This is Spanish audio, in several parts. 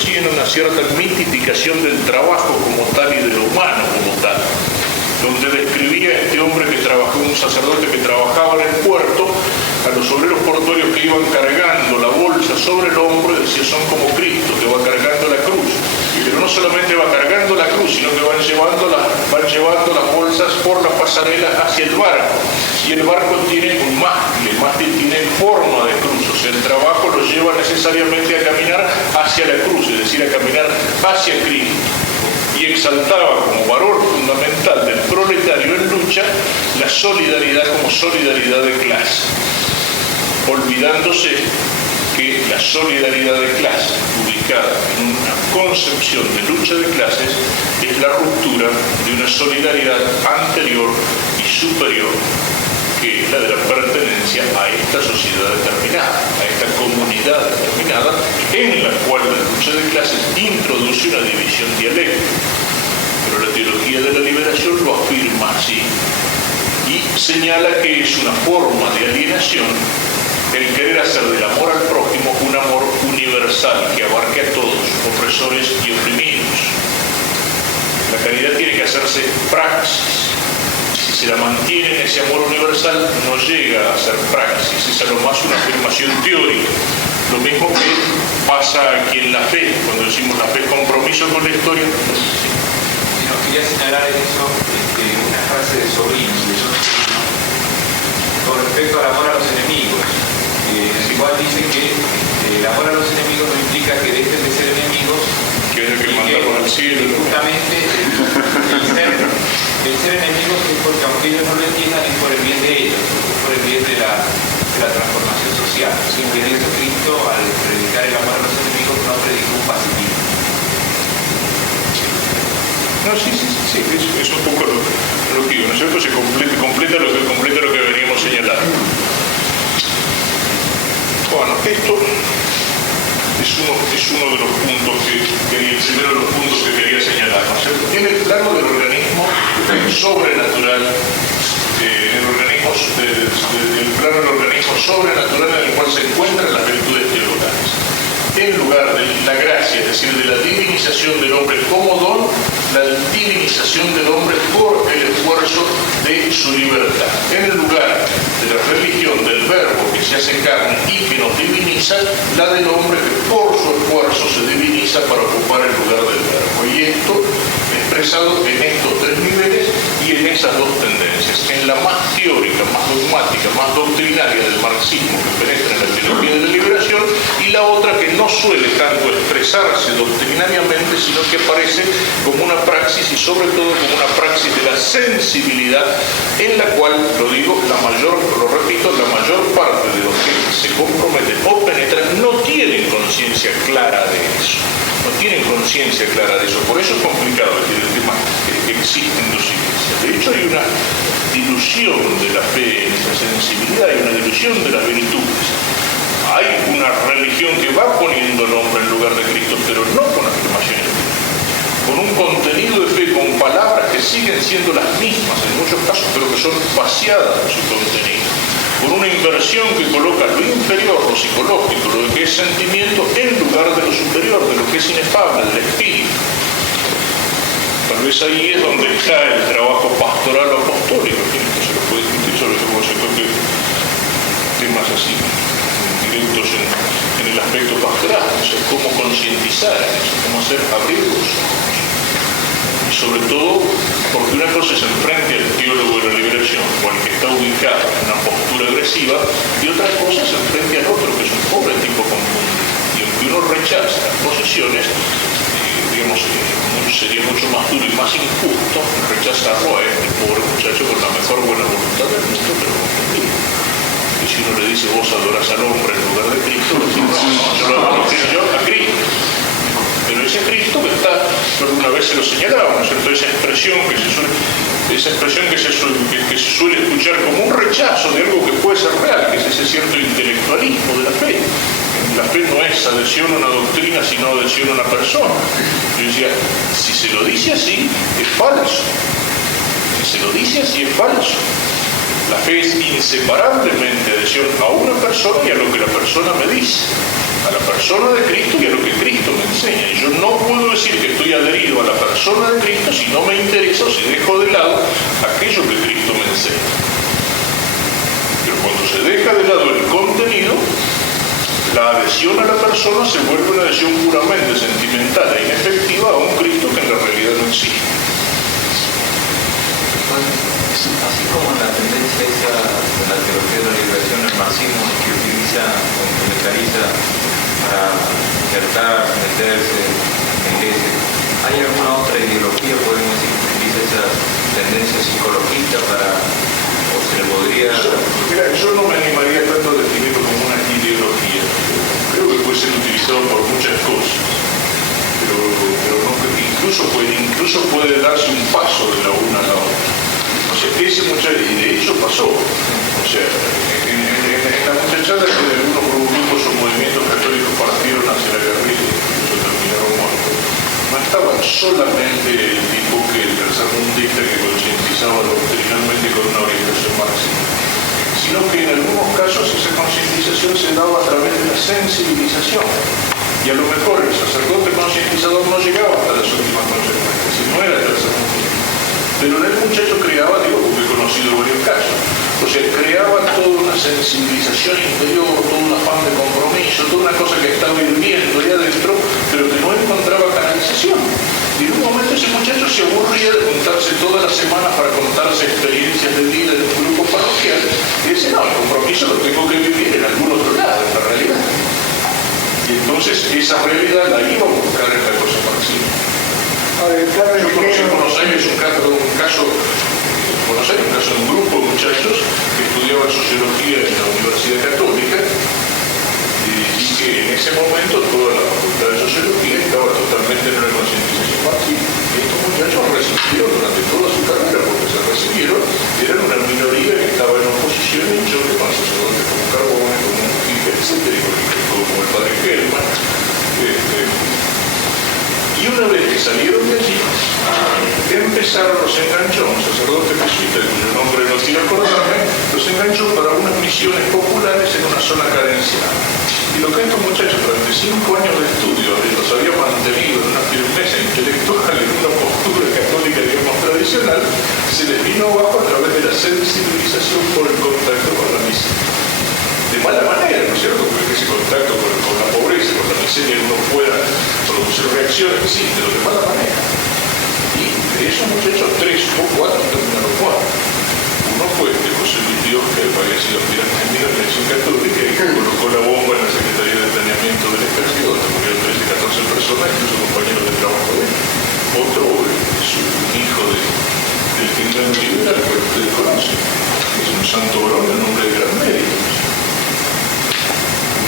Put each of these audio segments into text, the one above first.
sí en una cierta mitificación del trabajo como tal y de lo humano como tal, donde describía a este hombre que trabajó, un sacerdote que trabajaba en el puerto, a los obreros portuarios que iban cargando la bolsa sobre el hombro, y decía, son como Cristo, que va cargando la cruz. Pero no solamente va cargando la cruz, sino que van llevando las bolsas por la pasarela hacia el barco. Y el barco tiene un mástil, el mástil tiene forma de cruz, o sea, el trabajo lo lleva necesariamente a caminar hacia la cruz, es decir, a caminar hacia Cristo. Y exaltaba como valor fundamental del proletario en lucha la solidaridad como solidaridad de clase, olvidándose que la solidaridad de clase, ubicada en una concepción de lucha de clases, es la ruptura de una solidaridad anterior y superior, que es la de la pertenencia a esta sociedad determinada, a esta comunidad determinada, en la cual la lucha de clases introduce una división dialéctica. Pero la teología de la liberación lo afirma así y señala que es una forma de alienación el querer hacer del amor al prójimo un amor universal que abarque a todos, opresores y oprimidos. La caridad tiene que hacerse praxis. Si se la mantiene en ese amor universal, no llega a ser praxis, es a lo más una afirmación teórica. Lo mismo que pasa aquí en la fe, cuando decimos la fe es compromiso con la historia. Si nos quería señalar en eso una frase de Sobrino, con respecto al amor a los enemigos. En el cual dice que el amor a los enemigos no implica que dejen de ser enemigos, que es el que mandamos al cielo. Justamente el ser enemigos es porque aunque ellos no lo entiendan es por el bien de ellos, es por el bien de la transformación social. Así que Jesucristo al predicar el amor a los enemigos no predicó un pacifismo. No, sí, es un poco lo que digo, ¿no es cierto? Se completa lo que veníamos señalando. Bueno, esto es uno de los puntos el primero de los puntos que quería señalar, ¿no es cierto? En el plano del organismo sobrenatural, el plano del organismo sobrenatural en el cual se encuentran las virtudes teologales. En lugar de la gracia, es decir, de la divinización del hombre como don, la divinización del hombre por el esfuerzo de su libertad. En el lugar de la religión del verbo que se hace carne y que nos diviniza, la del hombre que por su esfuerzo se diviniza para ocupar el lugar del verbo. Y esto expresado en estos tres niveles y en esas dos tendencias. En la más teórica, más dogmática, más doctrinaria del marxismo que penetra en la teología de la liberación, y la otra que no suele tanto expresarse doctrinariamente, sino que aparece como una praxis y sobre todo como una praxis de la sensibilidad en la cual, lo repito, la mayor parte de los que se comprometen o penetran no tienen conciencia clara de eso. No tienen conciencia clara de eso. Por eso es complicado decir el tema que existen dos iglesias. De hecho, hay una dilución de la fe en esa sensibilidad, hay una dilución de las virtudes. Hay una religión que va poniendo el hombre en lugar de Cristo, pero no con afirmaciones, con un contenido de fe, con palabras que siguen siendo las mismas en muchos casos, pero que son vaciadas de su contenido, con una inversión que coloca lo inferior, lo psicológico, lo que es sentimiento, en lugar de lo superior, de lo que es inefable, del espíritu. Tal vez ahí es donde está el trabajo pastoral o apostólico, que se lo puede discutir sobre todo se toque temas así directos en el aspecto pastoral, o sea, cómo concientizar eso, cómo hacer abrir los ojos. Y sobre todo, porque una cosa es enfrente al teólogo de la liberación, o al que está ubicado en una postura agresiva, y otra cosa es enfrente al otro, que es un pobre tipo confundido. Y aunque uno rechaza las posiciones, sería mucho más duro y más injusto rechazarlo a este pobre muchacho con la mejor buena voluntad del mundo, pero confundido. Y si uno le dice, vos adorás al hombre en lugar de Cristo, le dice, no, yo lo adoro a Cristo. Pero ese Cristo que está, alguna vez se lo señalaba, ¿no es cierto? Esa expresión que se suele escuchar como un rechazo de algo que puede ser real, que es ese cierto intelectualismo de la fe. La fe no es adhesión a una doctrina, sino adhesión a una persona. Yo decía, si se lo dice así, es falso. Si se lo dice así, es falso. La fe es inseparablemente adhesión a una persona y a lo que la persona me dice, a la persona de Cristo y a lo que Cristo me enseña. Y vuelvo a la persona de Cristo si no me interesa o si dejo de lado aquello que Cristo me enseña. Pero cuando se deja de lado el contenido, la adhesión a la persona se vuelve una adhesión puramente sentimental e inefectiva a un Cristo que en la realidad no existe. Así como la tendencia esa de la teología de la liberación, el marxismo que utiliza o intelectualiza para insertar, meterse en la iglesia, ¿hay alguna otra ideología, podemos decir, que utiliza esa tendencia psicologista para, o se le podría... Mira, yo no me animaría tanto a definirlo como una ideología. Creo que puede ser utilizado por muchas cosas, pero no, incluso puede darse un paso de la una a la otra. O sea, ese muchacho, y de hecho pasó, o sea, en la muchachada que algunos grupos o movimientos católicos partieron hacia la guerrilla, incluso terminaron muertos, no estaban solamente el tipo que el tercermundista que concientizaba doctrinalmente con una orientación marxista, sino que en algunos casos esa concientización se daba a través de la sensibilización. Y a lo mejor el sacerdote concientizador no llegaba hasta las últimas consecuencias, y no era el tercermundista. Pero el muchacho creaba, digo, porque he conocido varios casos, o sea, creaba toda una sensibilización interior, todo un afán de compromiso, toda una cosa que estaba hirviendo ahí adentro, pero que no encontraba canalización. Y en un momento ese muchacho se aburría de juntarse todas las semanas para contarse experiencias de vida en un grupo parroquial, y dice, no, el compromiso lo tengo que vivir en algún otro lado, en la realidad. Y entonces esa realidad la iba a buscar en la cosa marxista. Yo conocí en Buenos Aires un caso de un grupo de muchachos que estudiaban sociología en la Universidad Católica y que en ese momento toda la facultad de sociología estaba totalmente en una concientización marxista. Y estos muchachos resistieron durante toda su carrera porque se recibieron, eran una minoría que estaba en oposición y choque con sacerdotes como Carbone, como Mujica, etc. como el padre Gelman. Y una vez que salieron de allí, empezaron los enganchó, un sacerdote jesuita, cuyo nombre no quiero acordarme, los enganchó para unas misiones populares en una zona carenciada. Y lo que estos muchachos durante 5 años de estudio los había mantenido en una firmeza intelectual, en una postura católica, digamos, tradicional, se les vino abajo a través de la sensibilización por el contacto con la miseria. De mala manera, ¿no es cierto? Porque ese contacto con la pobreza, con la miseria, uno pueda producir reacciones, sí, pero de mala manera. Y de esos muchachos, 3 o 4 terminaron muertos. Uno fue de José Luis Dios, que había sido aspirante en la Iglesia Católica y que colocó la bomba en la Secretaría de Planeamiento del Ejército, donde murieron 13, 14 personas, incluso compañeros de trabajo de él. Otro es un hijo del general liberal, que ustedes conocen, que es un santo varón de nombre de gran mérito.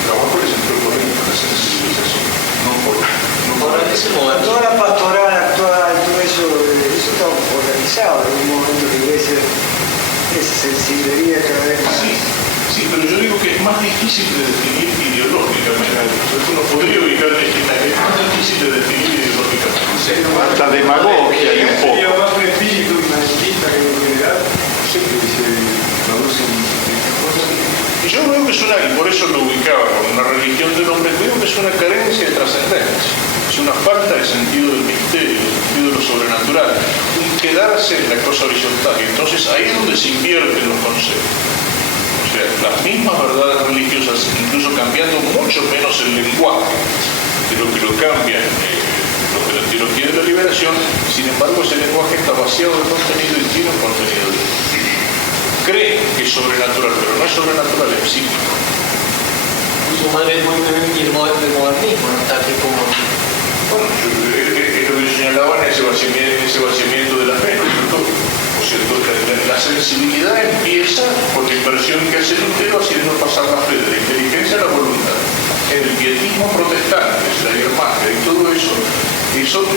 Trabajo les entró por ahí para la sensibilización, no por toda la pastoral actual, todo eso está organizado en un momento que iglesia esa sensibilidad cada vez más. Sí, pero yo digo que es más difícil de definir ideológicamente. Uno podría ubicar es más difícil de definir ideológicamente. Hasta demagogia y un poco. Sería más un espíritu, una distinta que en realidad, no sé, que se producen cosas. Y yo veo que es una, y por eso lo ubicaba con una religión del hombre, veo que es una carencia de trascendencia, es una falta de sentido del misterio, del sentido de lo sobrenatural, un quedarse en la cosa horizontal. Y entonces ahí es donde se invierten los conceptos. O sea, las mismas verdades religiosas, incluso cambiando mucho menos el lenguaje de lo que lo cambian lo que la teología de la liberación, sin embargo ese lenguaje está vaciado de contenido y tiene un contenido de cree que es sobrenatural, pero no es sobrenatural, es psíquico. Su madre es muy bien el modernismo, ¿no? Está aquí como... Bueno, es lo que yo señalaba en ese vaciamiento de la fe, ¿no? O sea, la sensibilidad empieza por la inversión que hace Lutero haciendo pasar la fe de la inteligencia a la voluntad. En el pietismo protestante, la Germánica y todo eso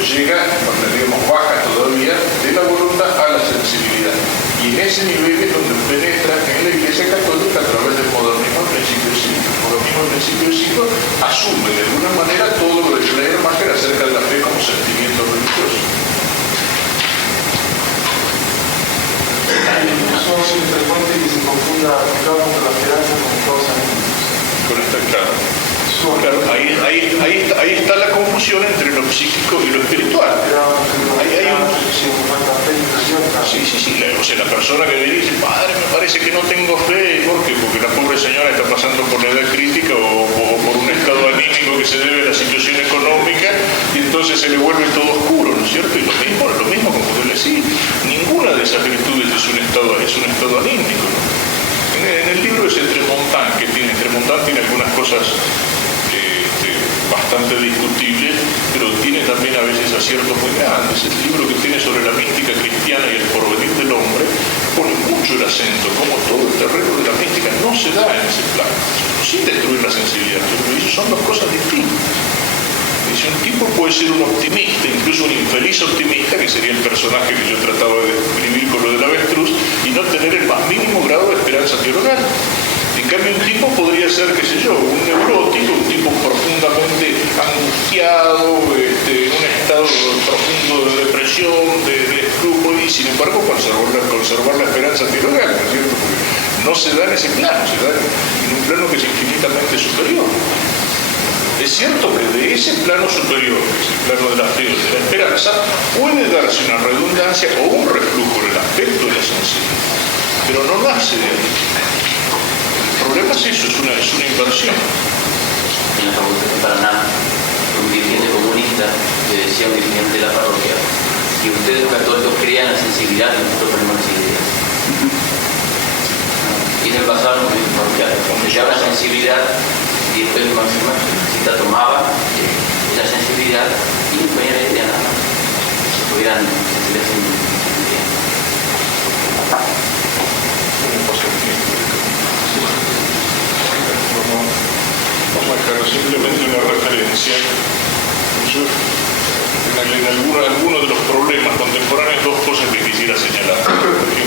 llega, digamos, baja todavía de la voluntad a la sensibilidad. Y en ese nivel es donde penetra en la Iglesia Católica a través del modernismo al principio del siglo. El modernismo al principio del siglo asume de alguna manera todo lo de Schleiermacher acerca de la fe como sentimiento religioso. Incluso es frecuente que se confunda la esperanza con cosas. Con esto es claro. Claro, ahí está la confusión entre lo psíquico y lo espiritual. Sí. O sea, la persona que me dice, padre, me parece que no tengo fe. ¿Por qué? Porque la pobre señora está pasando por la edad crítica o por un estado anímico que se debe a la situación económica y entonces se le vuelve todo oscuro, ¿no es cierto? Y lo mismo como usted le decía, ninguna de esas virtudes es un estado anímico, ¿no? En el libro ese Tremontant tiene algunas cosas bastante discutibles, pero tiene también a veces aciertos muy grandes. El libro que tiene sobre la mística cristiana y el porvenir del hombre pone mucho el acento, como todo el terreno de la mística no se da en ese plano, sin destruir la sensibilidad. Son dos cosas distintas. Dice, un tipo puede ser un optimista, incluso un infeliz optimista, que sería el personaje que yo trataba de describir con lo del avestruz, y no tener el más mínimo grado de esperanza teologal. En cambio, un tipo podría ser, qué sé yo, un neurótico, un tipo profundamente angustiado, en un estado profundo de depresión, de escrúpulo, y sin embargo conservar la esperanza teologal, ¿no es cierto? Porque no se da en ese plano, se da en un plano que es infinitamente superior. Es cierto que de ese plano superior, que es el plano de la fe, de la esperanza, puede darse una redundancia o un reflujo en el aspecto de la sensibilidad, pero no nace de ahí. El problema es eso, es una inversión. En la facultad de Paraná, un dirigente comunista le decía a un dirigente de la parroquia que ustedes católicos crean la sensibilidad y nosotros ponemos las ideas. Y en el pasado no es parroquial, donde ya la sensibilidad y después Máxima Cita tomaba esa sensibilidad y le ponía la idea nada más. Tuvieran sensibilidad. Vamos a dejar simplemente una referencia. Yo, en alguno de los problemas contemporáneos, dos cosas que quisiera señalar.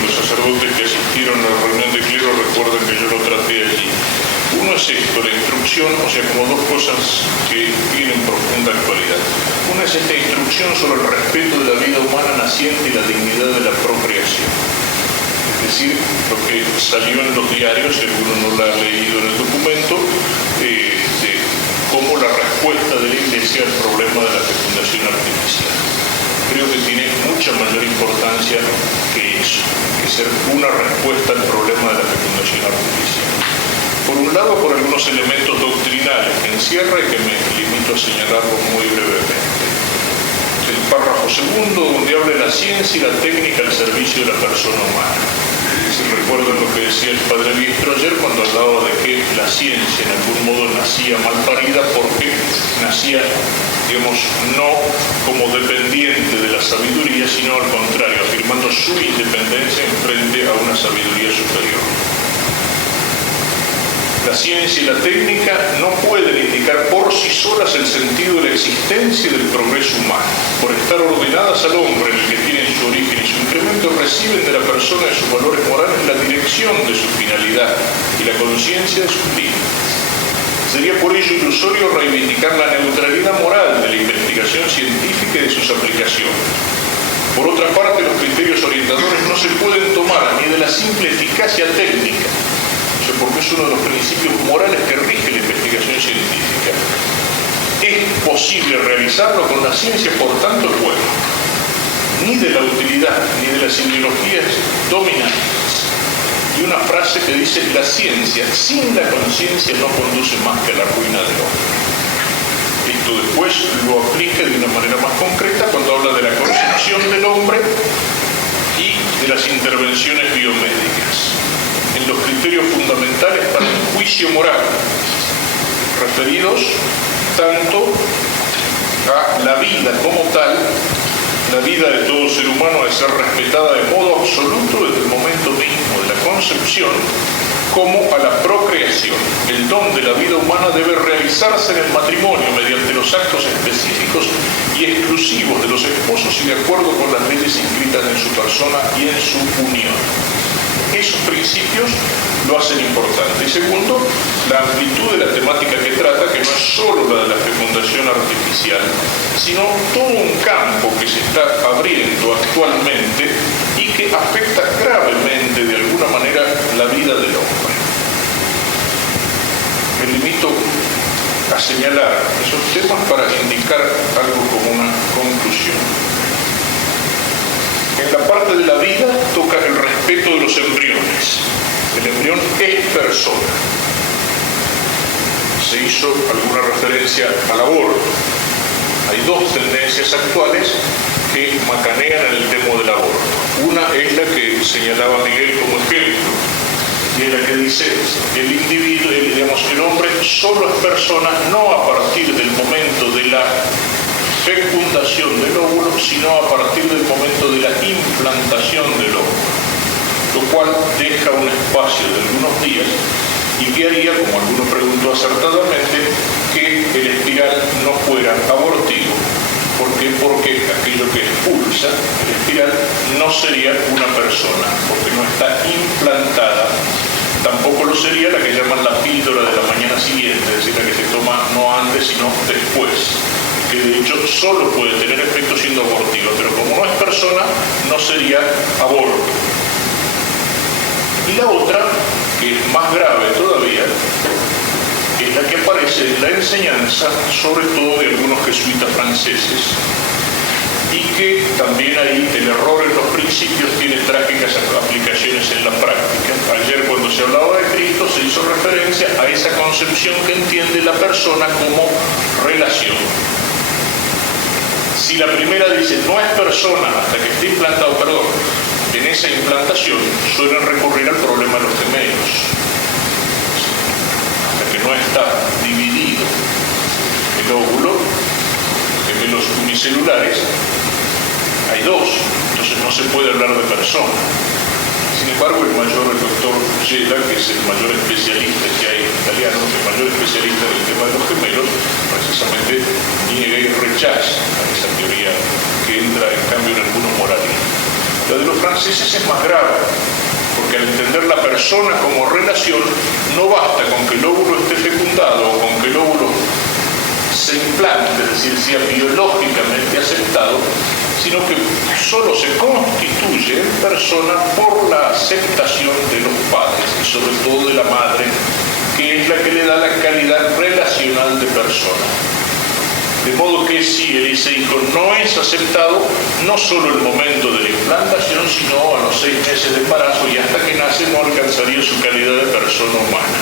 Los sacerdotes que asistieron a la reunión de clero recuerden que yo lo traté allí. Uno es esto, la instrucción, o sea, como dos cosas que tienen profunda actualidad. Una es esta instrucción sobre el respeto de la vida humana naciente y la dignidad de la procreación. Es decir, lo que salió en los diarios, si alguno no lo ha leído en el documento, como la respuesta de la Iglesia al problema de la fecundación artificial. Creo que tiene mucha mayor importancia que eso, que ser una respuesta al problema de la fecundación artificial. Por un lado, por algunos elementos doctrinales que encierra y que me limito a señalarlo muy brevemente. El párrafo segundo, donde habla de la ciencia y la técnica al servicio de la persona humana. Si recuerdan lo que decía el padre Biestro ayer cuando hablaba de que la ciencia en algún modo nacía mal parida porque nacía, digamos, no como dependiente de la sabiduría, sino al contrario, afirmando su independencia en frente a una sabiduría superior. La ciencia y la técnica no pueden indicar por sí solas el sentido de la existencia y del progreso humano. Por estar ordenadas al hombre en el que tienen su origen y su incremento, reciben de la persona y sus valores morales la dirección de su finalidad y la conciencia de sus límites. Sería por ello ilusorio reivindicar la neutralidad moral de la investigación científica y de sus aplicaciones. Por otra parte, los criterios orientadores no se pueden tomar ni de la simple eficacia técnica, porque es uno de los principios morales que rige la investigación científica. Es posible realizarlo con la ciencia, por tanto, el bueno, ni de la utilidad, ni de las ideologías dominantes. Y una frase que dice, la ciencia sin la conciencia no conduce más que a la ruina del hombre. Esto después lo aplica de una manera más concreta cuando habla de la concepción del hombre y de las intervenciones biomédicas. En los criterios fundamentales para el juicio moral, referidos tanto a la vida como tal, la vida de todo ser humano debe ser respetada de modo absoluto desde el momento mismo de la concepción, como a la procreación. El don de la vida humana debe realizarse en el matrimonio mediante los actos específicos y exclusivos de los esposos y de acuerdo con las leyes inscritas en su persona y en su unión. Esos principios lo hacen importante. Y segundo, la amplitud de la temática que trata, que no es solo la de la fecundación artificial, sino todo un campo que se está abriendo actualmente y que afecta gravemente de alguna manera la vida del hombre. Me limito a señalar esos temas para indicar algo como una conclusión. En la parte parte de la vida toca el respeto de los embriones. El embrión es persona. Se hizo alguna referencia al aborto. Hay dos tendencias actuales que macanean en el tema del aborto. Una es la que señalaba Miguel como ejemplo, y es la que dice el individuo, el hombre solo es persona no a partir del momento de la fecundación del óvulo, sino a partir del momento de la implantación del óvulo, lo cual deja un espacio de algunos días y que haría, como alguno preguntó acertadamente, que el espiral no fuera abortivo. ¿Por qué? Porque aquello que expulsa el espiral no sería una persona, porque no está implantada. Tampoco lo sería la que llaman la píldora de la mañana siguiente, es decir, la que se toma no antes sino después, que de hecho solo puede tener efecto siendo abortiva, pero como no es persona, no sería aborto. Y la otra, que es más grave todavía, es la que aparece en la enseñanza, sobre todo de algunos jesuitas franceses, y que también ahí el error en los principios tiene trágicas aplicaciones en la práctica. Ayer, cuando se hablaba de Cristo, se hizo referencia a esa concepción que entiende la persona como relación. Si la primera dice no es persona hasta que esté implantado, perdón, en esa implantación suelen recurrir al problema de los gemelos. Hasta que no está dividido el óvulo, gemelos unicelulares, hay dos, entonces no se puede hablar de persona. Sin embargo, el doctor Gela, que es el mayor especialista que hay en italiano, el mayor especialista en el tema de los gemelos, precisamente niega y rechaza a esa teoría que entra en cambio en algunos moralistas. La de los franceses es más grave, porque al entender la persona como relación, no basta con que el óvulo esté fecundado o con que el óvulo se implante, es decir, sea biológicamente aceptado, sino que solo se constituye en persona por la aceptación de los padres y sobre todo de la madre, que es la que le da la calidad relacional de persona. De modo que si ese hijo no es aceptado, no solo el momento de la implantación, sino a los 6 meses de embarazo y hasta que nace no alcanzaría su calidad de persona humana.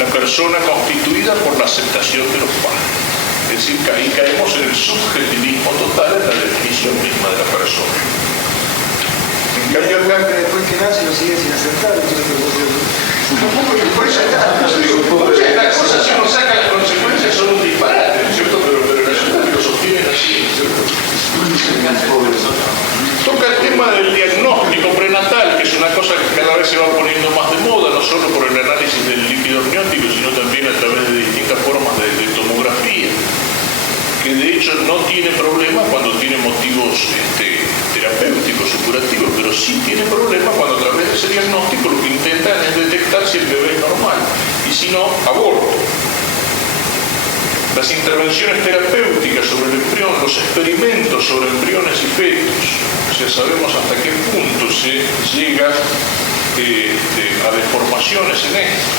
La persona constituida por la aceptación de los padres. Es decir, que ahí caemos en el subjetivismo total en la definición misma de la persona. En cambio, acá, después que nace lo sigue sin aceptar, entonces por eso estas cosas, si uno saca las consecuencias, son un disparate, ¿no es cierto? Pero el resultado que lo sostienen así, ¿no es cierto? Toca el tema del diagnóstico prenatal, que es una cosa que cada vez se va poniendo más de moda, no solo por el análisis del líquido amniótico, sino también a través de distintas formas de tomografía, que de hecho no tiene problema cuando tiene motivos terapéuticos o curativos, pero sí tiene problema cuando a través de ese diagnóstico lo que intentan es detectar si el bebé es normal, y si no, aborto. Las intervenciones terapéuticas sobre el embrión, los experimentos sobre embriones y fetos, o sea, sabemos hasta qué punto se llega a deformaciones en esto.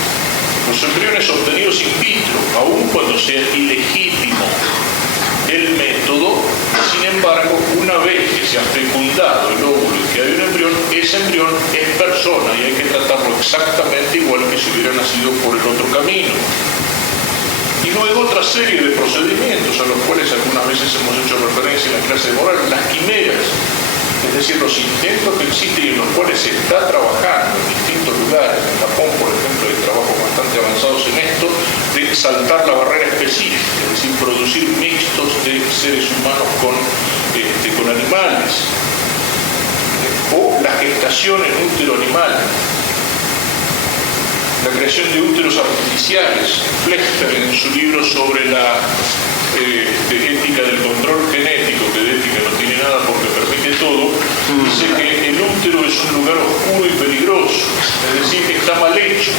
Los embriones obtenidos in vitro, aun cuando sea ilegítimo el método, sin embargo, una vez que se ha fecundado el óvulo y que hay un embrión, ese embrión es persona y hay que tratarlo exactamente igual que si hubiera nacido por el otro camino. Y luego otra serie de procedimientos a los cuales algunas veces hemos hecho referencia en la clase de moral, las quimeras, es decir, los intentos que existen y en los cuales se está trabajando en distintos lugares. En Japón, por ejemplo, hay trabajos bastante avanzados en esto, de saltar la barrera específica, es decir, producir mixtos de seres humanos con animales, o la gestación en útero animal, la creación de úteros artificiales. Flechner, en su libro sobre la ética del control genético, que de ética no tiene nada porque permite todo, dice que el útero es un lugar oscuro y peligroso, es decir, que está mal hecho.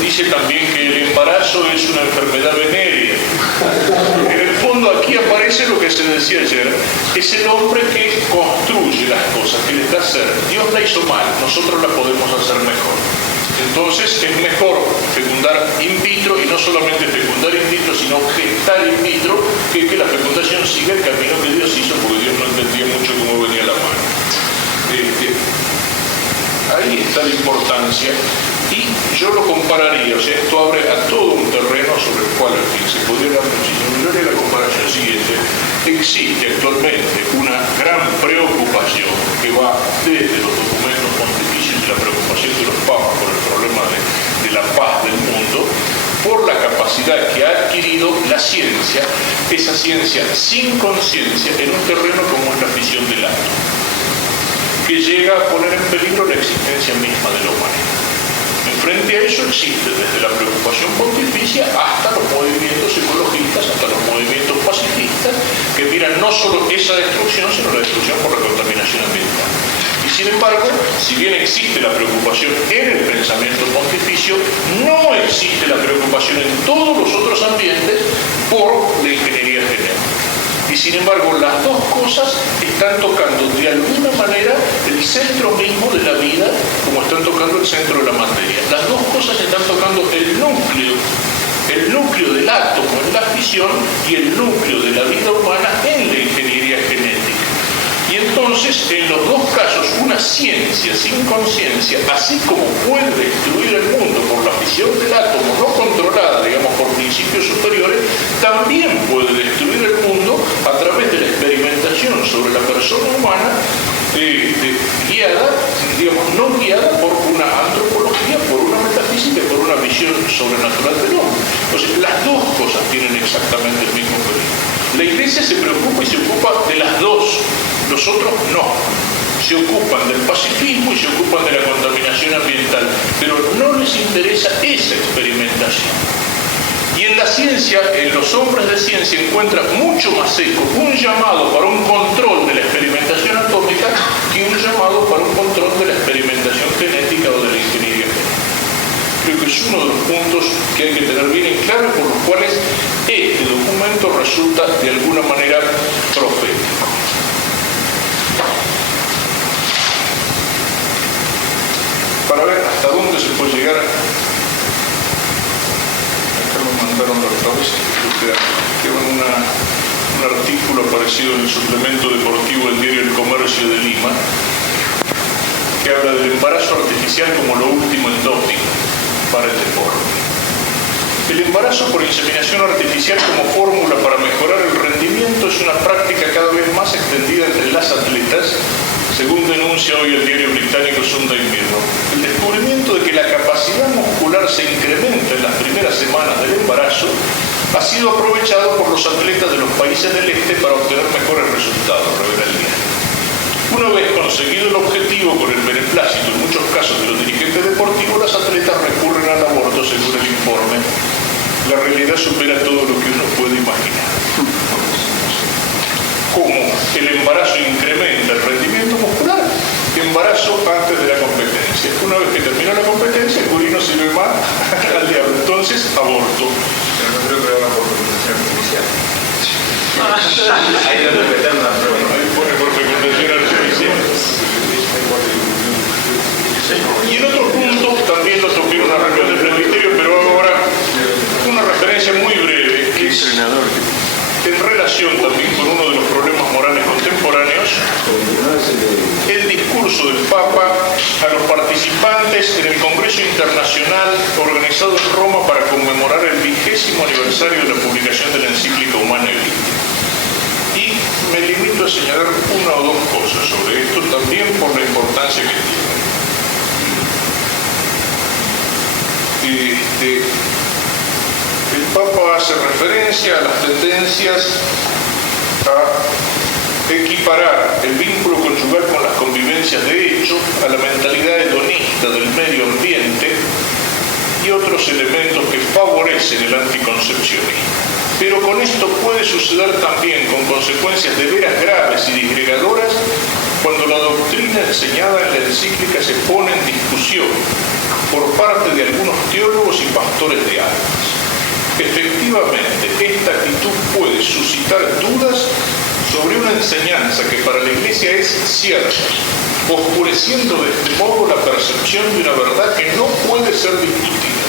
Dice también que el embarazo es una enfermedad venérea. En el fondo aquí aparece lo que se decía ayer, es el hombre que construye las cosas, que les da ser. Dios la hizo mal, nosotros la podemos hacer mejor. Entonces es mejor fecundar in vitro, y no solamente fecundar in vitro, sino gestar in vitro, que la fecundación siga el camino que Dios hizo, porque Dios no entendía mucho cómo venía la mano. importancia y yo lo compararía, o sea, esto abre a todo un terreno sobre el cual, en fin, se podría dar muchísimo. Yo haría la comparación siguiente. Existe actualmente una gran preocupación que va desde los documentos pontificios y la preocupación de los papas por el problema de la paz del mundo, por la capacidad que ha adquirido la ciencia, esa ciencia sin conciencia, en un terreno como es la fisión del átomo, que llega a poner en peligro la existencia misma de la humanidad. Frente a eso existe desde la preocupación pontificia hasta los movimientos ecologistas, hasta los movimientos pacifistas, que miran no solo esa destrucción, sino la destrucción por la contaminación ambiental. Y sin embargo, si bien existe la preocupación en el pensamiento pontificio, no existe la preocupación en todos los otros ambientes por la ingeniería genética. Y sin embargo, las dos cosas están tocando de alguna manera el centro mismo de la vida, como están tocando el centro de la materia. Las dos cosas están tocando el núcleo del átomo en la fisión y el núcleo de la vida humana en la ingeniería genética. Y entonces, en los dos casos, una ciencia sin conciencia, así como puede destruir el mundo por la fisión del átomo no controlada, digamos, por principios superiores, también puede destruir el mundo a través de la experimentación sobre la persona humana, guiada, digamos, no guiada por una antropología, por una metafísica, por una visión sobrenatural del hombre. Entonces, las dos cosas tienen exactamente el mismo peligro. La Iglesia se preocupa y se ocupa de las dos. Los otros no. Se ocupan del pacifismo y se ocupan de la contaminación ambiental, pero no les interesa esa experimentación. Y en la ciencia, en los hombres de ciencia, encuentran mucho más eco un llamado para un control de la experimentación atómica que un llamado para un control de la experimentación genética o de la ingeniería genética. Creo que es uno de los puntos que hay que tener bien en claro, por los cuales este documento resulta de alguna manera profético. Para ver hasta dónde se puede llegar, acá me mandaron la otra vez, que un artículo aparecido en el suplemento deportivo del diario El Comercio de Lima, que habla del embarazo artificial como lo último en doping para el deporte. El embarazo por inseminación artificial como fórmula para mejorar el rendimiento es una práctica cada vez más extendida entre las atletas, según denuncia hoy el diario británico Sunday Mirror. El descubrimiento de que la capacidad muscular se incrementa en las primeras semanas del embarazo ha sido aprovechado por los atletas de los países del este para obtener mejores resultados, revela el diario. Una vez conseguido el objetivo con el beneplácito en muchos casos de los dirigentes deportivos, las atletas recurren al aborto según el informe. La realidad supera todo lo que uno puede imaginar. ¿Cómo el embarazo incrementa el rendimiento muscular? Embarazo antes de la competencia. Una vez que termina la competencia, el urino sirve más al diablo. Entonces, aborto. Pero no creo que lo hagan por fecundación artificial. Ahí no respetan la prueba. Ahí pone por fecundación artificial. Y en otro punto, también lo toqué en una reunión del presbiterio, pero ahora una referencia muy breve, que es en relación también con uno de los problemas morales contemporáneos, el discurso del Papa a los participantes en el Congreso Internacional organizado en Roma para conmemorar el 20º aniversario de la publicación de la encíclica Humanae Vitae. Y me limito a señalar una o dos cosas sobre esto, también por la importancia que tiene. El Papa hace referencia a las tendencias a equiparar el vínculo conyugal con las convivencias de hecho, a la mentalidad hedonista del medio ambiente y otros elementos que favorecen el anticoncepcionismo. Pero con esto puede suceder también con consecuencias de veras graves y disgregadoras cuando la doctrina enseñada en la encíclica se pone en discusión por parte de algunos teólogos y pastores de almas. Efectivamente, esta actitud puede suscitar dudas sobre una enseñanza que para la Iglesia es cierta, oscureciendo de este modo la percepción de una verdad que no puede ser discutida.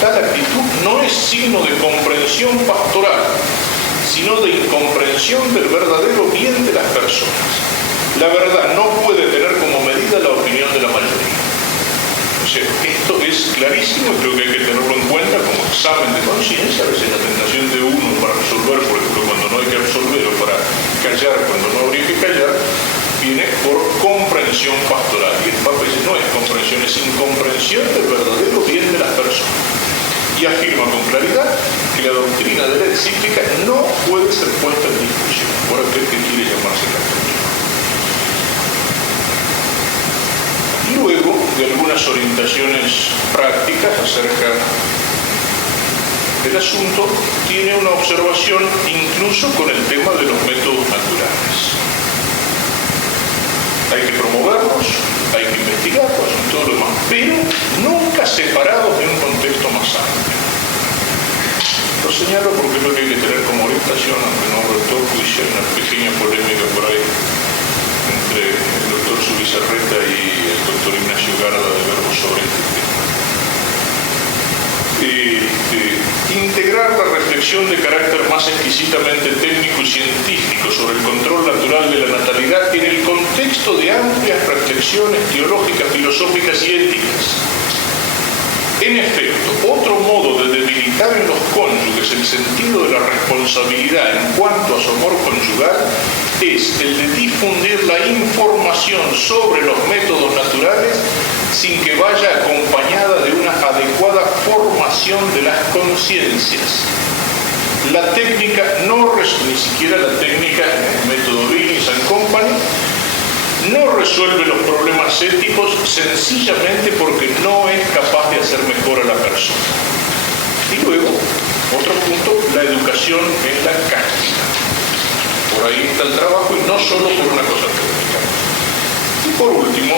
Tal actitud no es signo de comprensión pastoral, sino de incomprensión del verdadero bien de las personas. La verdad no puede tener como medida la opinión de la mayoría. O sea, esto es clarísimo y creo que hay que tenerlo en cuenta como examen de conciencia. A veces la tentación de uno para resolver, por ejemplo, cuando no hay que resolver o para callar cuando no habría que callar, viene por comprensión pastoral. Y el Papa dice, no es comprensión, es incomprensión del verdadero bien de las personas. Y afirma con claridad que la doctrina de la encíclica no puede ser puesta en discusión por aquel que quiere llamarse católico. Luego de algunas orientaciones prácticas acerca del asunto, tiene una observación incluso con el tema de los métodos naturales. Hay que promoverlos, hay que investigarlos y todo lo demás, pero nunca separados de un contexto más amplio. Lo señalo porque es lo que hay que tener como orientación, aunque no rector juicio, hay una pequeña polémica por ahí entre el doctor Zubizarreta y el doctor Ignacio Garda de Verbo sobre este tema. Integrar la reflexión de carácter más exquisitamente técnico y científico sobre el control natural de la natalidad en el contexto de amplias reflexiones teológicas, filosóficas y éticas. En efecto, otro modo de debilitar en los cónyuges el sentido de la responsabilidad en cuanto a su amor conyugal es el de difundir la información sobre los métodos naturales sin que vaya acompañada de una adecuada formación de las conciencias. La técnica ni siquiera la técnica, el método Billings and Company, no resuelve los problemas éticos sencillamente porque no es capaz de hacer mejor a la persona. Y luego, otro punto, la educación en la castidad. Por ahí está el trabajo y no solo por una cosa técnica. Y por último,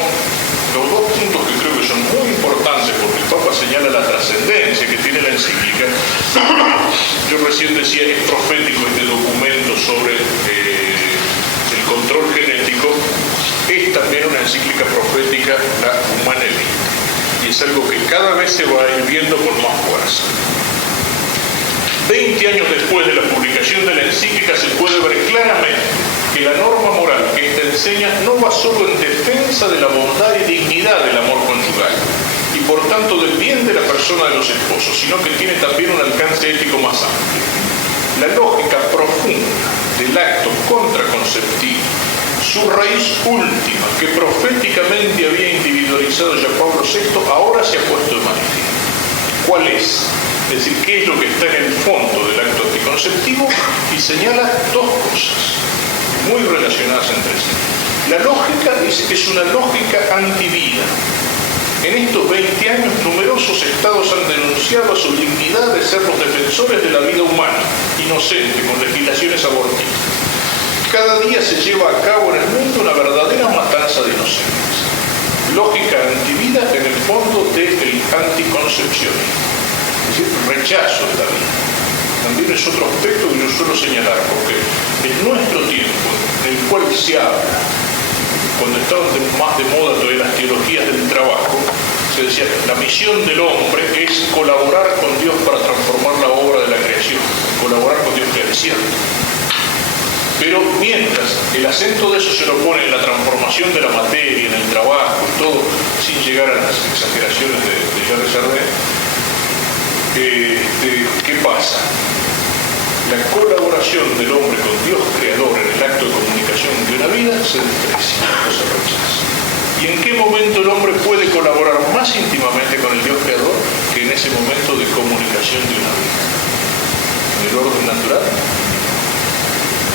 los dos puntos que creo que son muy importantes porque el Papa señala la trascendencia que tiene la encíclica. Yo recién decía, es profético este documento sobre el control genético. Es también una encíclica profética, la Humanae Vitae, y es algo que cada vez se va a ir viendo con más fuerza. 20 años después de la publicación de la encíclica se puede ver claramente que la norma moral que esta enseña no va solo en defensa de la bondad y dignidad del amor conyugal, y por tanto del bien de la persona de los esposos, sino que tiene también un alcance ético más amplio. La lógica profunda del acto contraconceptivo, su raíz última, que proféticamente había individualizado ya Pablo VI, ahora se ha puesto de manifiesto. ¿Cuál es? Es decir, qué es lo que está en el fondo del acto anticonceptivo, y señala dos cosas muy relacionadas entre sí. La lógica dice que es una lógica antivida. En estos 20 años, numerosos estados han denunciado su dignidad de ser los defensores de la vida humana, inocente, con legislaciones abortivas. Cada día se lleva a cabo en el mundo una verdadera matanza de inocentes. Lógica antivida en el fondo del anticoncepcionismo, es decir, rechazo de la vida. También es otro aspecto que yo suelo señalar, porque en nuestro tiempo, en el cual se habla, cuando estaban más de moda todavía las teologías del trabajo, se decía, la misión del hombre es colaborar con Dios para transformar la obra de la creación, colaborar con Dios, que es cierto. Pero mientras el acento de eso se lo pone en la transformación de la materia, en el trabajo y todo, sin llegar a las exageraciones de Jean Chardin, ¿qué pasa? La colaboración del hombre con Dios creador en el acto de comunicación de una vida se desprecia o se rechaza. ¿Y en qué momento el hombre puede colaborar más íntimamente con el Dios creador que en ese momento de comunicación de una vida? ¿En el orden natural?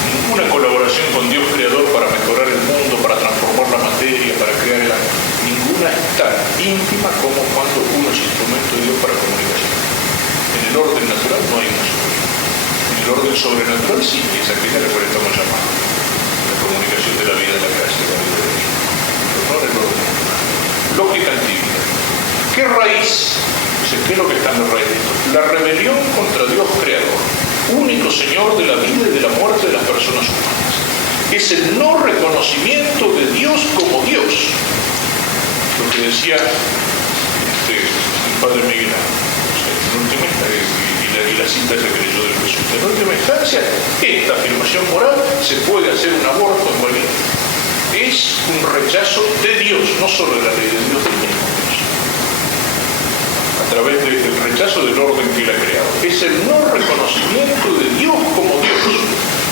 Ninguna colaboración con Dios creador para mejorar el mundo, para transformar la materia, para crear ninguna es tan íntima como cuando uno es instrumento de Dios para comunicación. En el orden natural no hay una solución. En el orden sobrenatural sí, y es aquella a la cual estamos llamando la comunicación de la vida de la gracia, de la vida de Dios. Pero no en el orden natural. Lógica antigua. ¿Qué raíz? ¿Qué es lo que está en la raíz de esto? La rebelión contra Dios creador, único Señor de la vida y de la muerte de las personas humanas. Es el no reconocimiento de Dios como Dios. Lo que decía el padre Miguel, en última instancia, y la cita esa que leyó del Jesús. En última instancia, esta afirmación moral, se puede hacer un aborto en cualquier. Es un rechazo de Dios, no solo de la ley de Dios, del mismo Dios. través del rechazo del orden que Él ha creado. Es el no reconocimiento de Dios como Dios.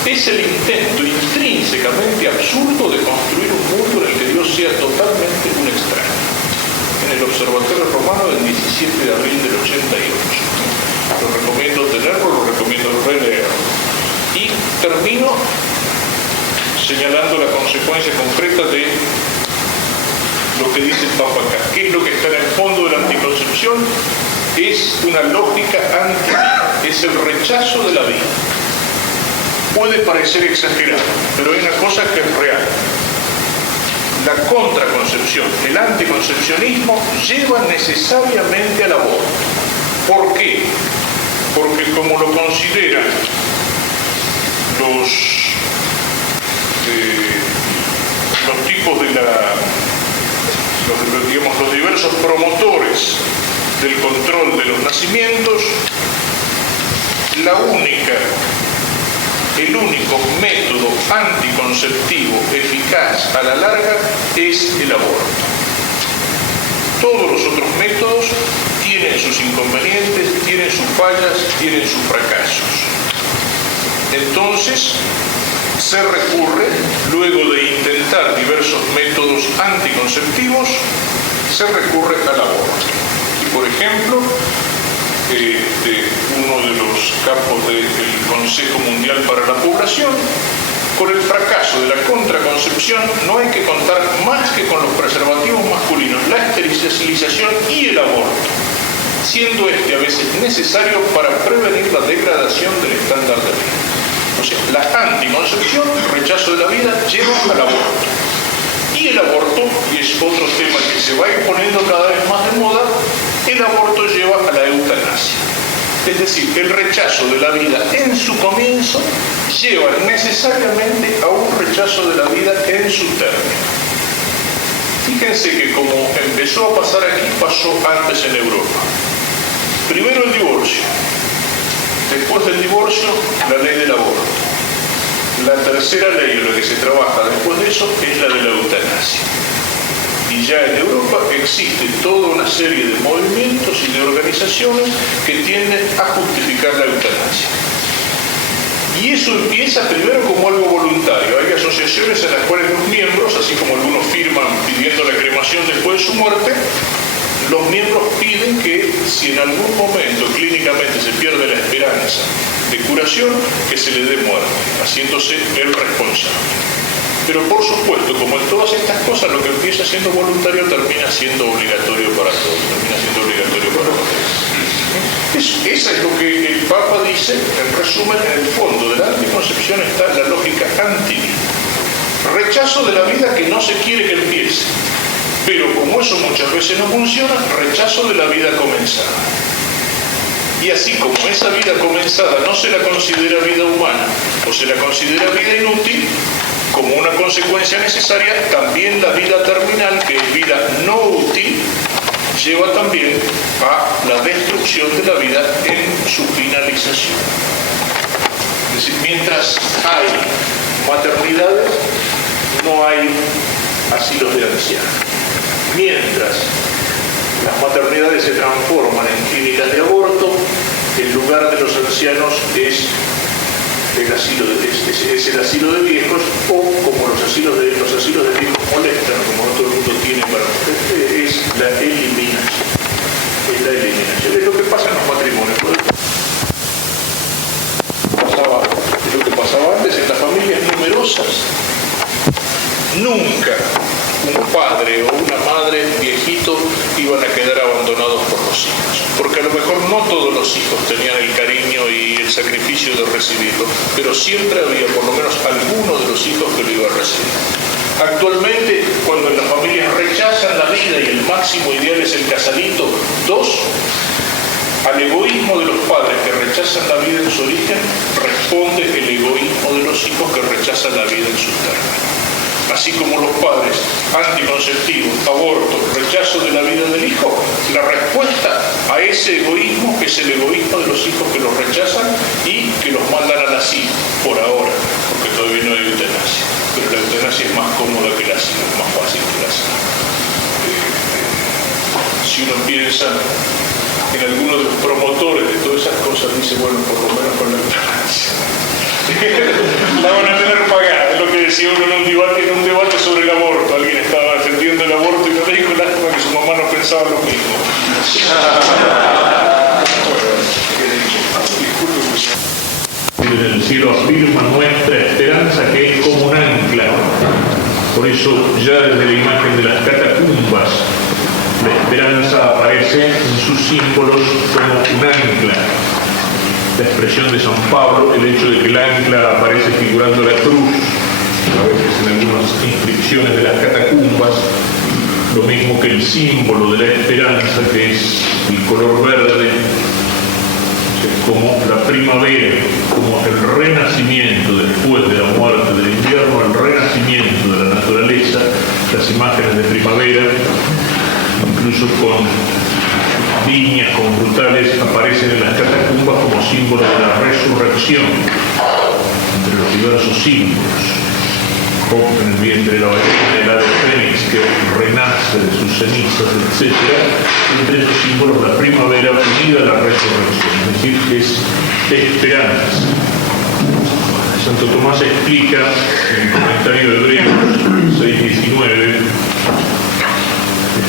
Es el intento intrínsecamente absurdo de construir un mundo en el que Dios sea totalmente un extraño. En el Observatorio Romano del 17 de abril del 88. Lo recomiendo tenerlo, lo recomiendo releerlo. Y termino señalando la consecuencia concreta de lo que dice el Papa acá. ¿Qué es lo que está en el fondo de la anticoncepción? Es una lógica anti-vida, es el rechazo de la vida. Puede parecer exagerado, pero hay una cosa que es real. La contraconcepción, el anticoncepcionismo lleva necesariamente al aborto. ¿Por qué? Porque como lo consideran los tipos de los diversos promotores del control de los nacimientos, el único método anticonceptivo eficaz a la larga es el aborto. Todos los otros métodos tienen sus inconvenientes, tienen sus fallas, tienen sus fracasos. Entonces, se recurre, luego de intentar diversos métodos anticonceptivos, se recurre al aborto. Y por ejemplo, uno de los capos del Consejo Mundial para la Población, con el fracaso de la contraconcepción no hay que contar más que con los preservativos masculinos, la esterilización y el aborto, siendo este a veces necesario para prevenir la degradación del estándar de vida. O sea, la anticoncepción, el rechazo de la vida, lleva al aborto. Y el aborto, y es otro tema que se va imponiendo cada vez más de moda, el aborto lleva a la eutanasia. Es decir, el rechazo de la vida en su comienzo lleva necesariamente a un rechazo de la vida en su término. Fíjense que como empezó a pasar aquí, pasó antes en Europa. Primero el divorcio. Después del divorcio, la ley del aborto. La tercera ley en la que se trabaja después de eso es la de la eutanasia. Y ya en Europa existe toda una serie de movimientos y de organizaciones que tienden a justificar la eutanasia. Y eso empieza primero como algo voluntario. Hay asociaciones en las cuales los miembros, así como algunos firman pidiendo la cremación después de su muerte, los miembros piden que si en algún momento clínicamente se pierde la esperanza de curación, que se le dé muerte, haciéndose el responsable. Pero por supuesto, como en todas estas cosas, lo que empieza siendo voluntario termina siendo obligatorio para todos, Eso es lo que el Papa dice, en resumen, en el fondo de la anticoncepción está la lógica anti-vida. Rechazo de la vida que no se quiere que empiece. Pero como eso muchas veces no funciona, rechazo de la vida comenzada. Y así como esa vida comenzada no se la considera vida humana o se la considera vida inútil, como una consecuencia necesaria, también la vida terminal, que es vida no útil, lleva también a la destrucción de la vida en su finalización. Es decir, mientras hay maternidades, no hay asilos de ancianos. Mientras las maternidades se transforman en clínicas de aborto, el lugar de los ancianos es el asilo de viejos, o como los asilos de viejos molestan, como no todo el mundo tiene para es la eliminación. Es lo que pasa en los matrimonios. Lo que pasaba antes en las familias numerosas. Nunca un padre o una madre viejito iban a quedar abandonados por los hijos, porque a lo mejor no todos los hijos tenían el cariño y el sacrificio de recibirlo, pero siempre había por lo menos alguno de los hijos que lo iba a recibir. Actualmente, cuando en las familias rechazan la vida y el máximo ideal es el casadito, al egoísmo de los padres que rechazan la vida en su origen, responde el egoísmo de los hijos que rechazan la vida en su término. Así como los padres anticonceptivos, aborto, rechazo de la vida del hijo, la respuesta a ese egoísmo es el egoísmo de los hijos que los rechazan y que los mandan al asilo, por ahora, porque todavía no hay eutanasia. Pero la eutanasia es más cómoda que el asilo, es más fácil que el asilo. si uno piensa en alguno de los promotores de todas esas cosas, dice, bueno, por lo menos con la eutanasia la van a tener pagada. Es lo que decía uno en un debate sobre el aborto. Alguien estaba defendiendo el aborto y me dijo, lástima que su mamá no pensaba lo mismo. En el cielo afirma nuestra esperanza, que es como un ancla. Por eso ya desde la imagen de las catacumbas la esperanza aparece en sus símbolos como un ancla. La expresión de San Pablo, el hecho de que el ancla aparece figurando la cruz, a veces en algunas inscripciones de las catacumbas, lo mismo que el símbolo de la esperanza, que es el color verde, como la primavera, como el renacimiento después de la muerte del invierno, el renacimiento de la naturaleza, las imágenes de primavera, incluso con viñas, con frutales, aparecen en las catacumbas como símbolo de la resurrección, entre los diversos símbolos. Job en el vientre de la ballena, el ave fénix que renace de sus cenizas, etc. Entre esos símbolos la primavera unida a la resurrección, es decir, es esperanza. Santo Tomás explica en el comentario de Hebreos 6:19,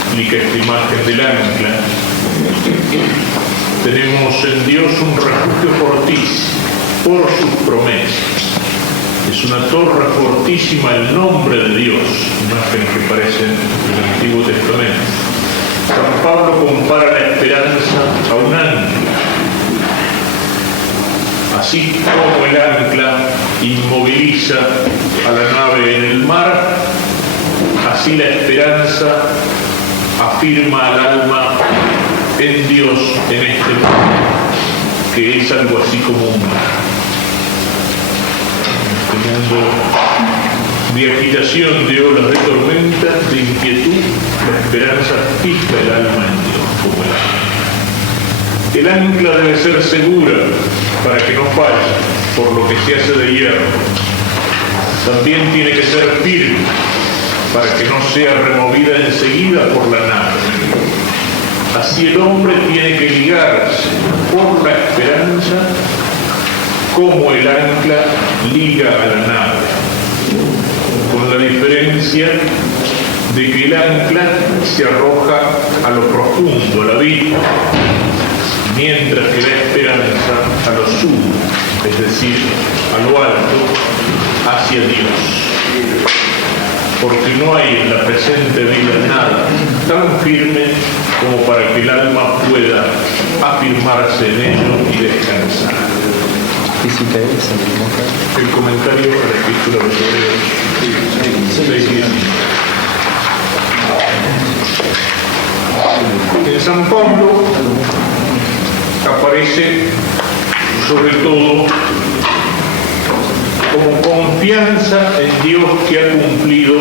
explica esta imagen del ancla. Tenemos en Dios un refugio fortísimo por sus promesas. Es una torre fortísima el nombre de Dios, imágenes que parecen en el Antiguo Testamento. San Pablo compara la esperanza a un ancla. Así como el ancla inmoviliza a la nave en el mar, así la esperanza afirma al alma en Dios en este mundo, que es algo así como un mar. Mundo de agitación, de olas, de tormenta, de inquietud, la esperanza fija el alma en Dios como el ancla. El ancla debe ser segura para que no falle, por lo que se hace de hierro. También tiene que ser firme para que no sea removida enseguida por la nave. Así el hombre tiene que ligarse por la esperanza como el ancla liga a la nave, con la diferencia de que el ancla se arroja a lo profundo, a la vida, mientras que la esperanza a lo sumo, es decir, a lo alto, hacia Dios. Porque no hay en la presente vida nada tan firme como para que el alma pueda afirmarse en ello y descansar. El comentario a la escritura de Hebreos 6:19. En San Pablo aparece sobre todo como confianza en Dios que ha cumplido